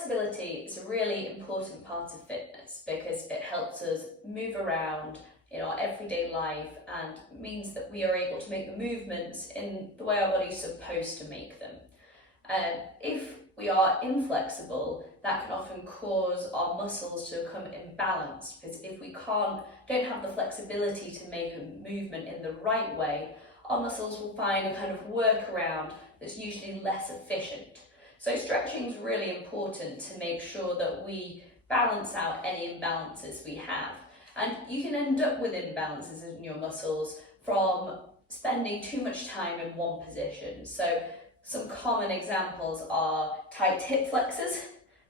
Flexibility is a really important part of fitness because it helps us move around in our everyday life and means that we are able to make the movements in the way our body's supposed to make them. If we are inflexible, that can often cause our muscles to become imbalanced, because if we don't have the flexibility to make a movement in the right way, our muscles will find a kind of workaround that's usually less efficient. So stretching is really important to make sure that we balance out any imbalances we have. And you can end up with imbalances in your muscles from spending too much time in one position. So some common examples are tight hip flexors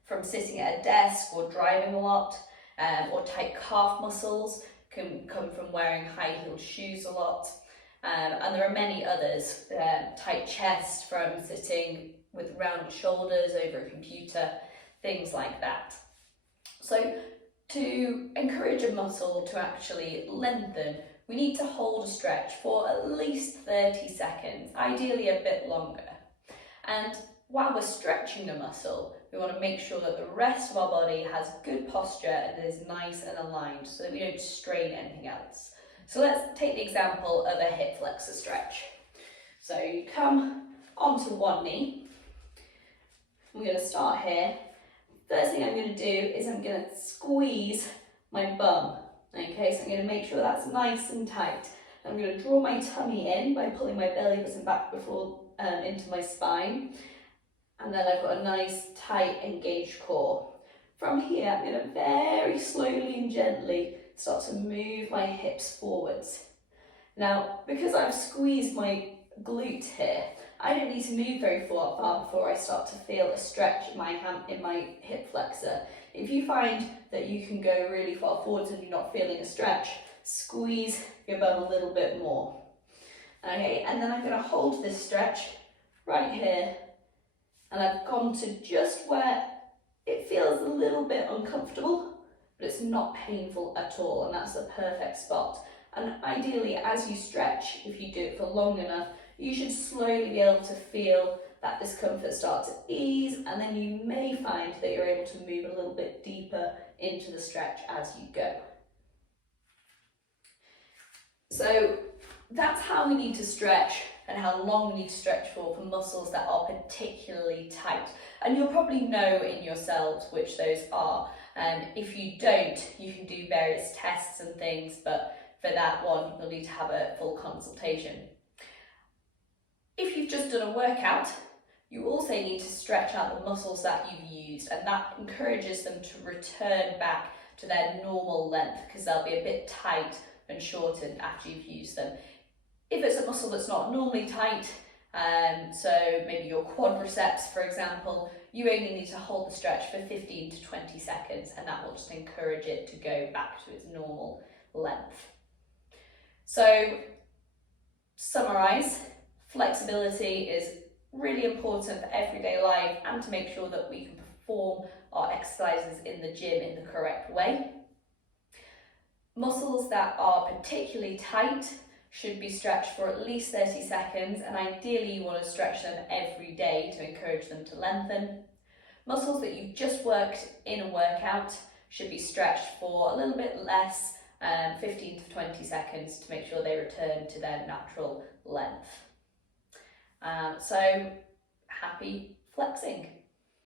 from sitting at a desk or driving a lot, or tight calf muscles can come from wearing high-heeled shoes a lot. And there are many others, tight chest from sitting with rounded shoulders over a computer, things like that. So to encourage a muscle to actually lengthen, we need to hold a stretch for at least 30 seconds, ideally a bit longer. And while we're stretching the muscle, we want to make sure that the rest of our body has good posture and is nice and aligned so that we don't strain anything else. So let's take the example of a hip flexor stretch. So you come onto one knee. I'm going to start here. First thing I'm going to do is I'm going to squeeze my bum. Okay, so I'm going to make sure that's nice and tight. I'm going to draw my tummy in by pulling my belly button back into my spine. And then I've got a nice, tight, engaged core. From here, I'm going to very slowly and gently start to move my hips forwards. Now, because I've squeezed my glute here, I don't need to move very far before I start to feel a stretch in my hip flexor. If you find that you can go really far forwards and you're not feeling a stretch, squeeze your bum a little bit more. Okay, and then I'm going to hold this stretch right here, and I've gone to just where it feels a little bit uncomfortable, but it's not painful at all, and that's the perfect spot. And ideally, as you stretch, if you do it for long enough, you should slowly be able to feel that discomfort start to ease, and then you may find that you're able to move a little bit deeper into the stretch as you go. So that's how we need to stretch and how long we need to stretch for muscles that are particularly tight. And you'll probably know in yourselves which those are. And if you don't, you can do various tests and things, but for that one, you'll need to have a full consultation. If you've just done a workout, you also need to stretch out the muscles that you've used, and that encourages them to return back to their normal length because they'll be a bit tight and shortened after you've used them. If it's a muscle that's not normally tight, so maybe your quadriceps, for example, you only need to hold the stretch for 15 to 20 seconds, and that will just encourage it to go back to its normal length. So, to summarise, flexibility is really important for everyday life and to make sure that we can perform our exercises in the gym in the correct way. Muscles that are particularly tight should be stretched for at least 30 seconds, and ideally you want to stretch them every day to encourage them to lengthen. Muscles that you've just worked in a workout should be stretched for a little bit less, 15 to 20 seconds, to make sure they return to their natural length. So happy flexing.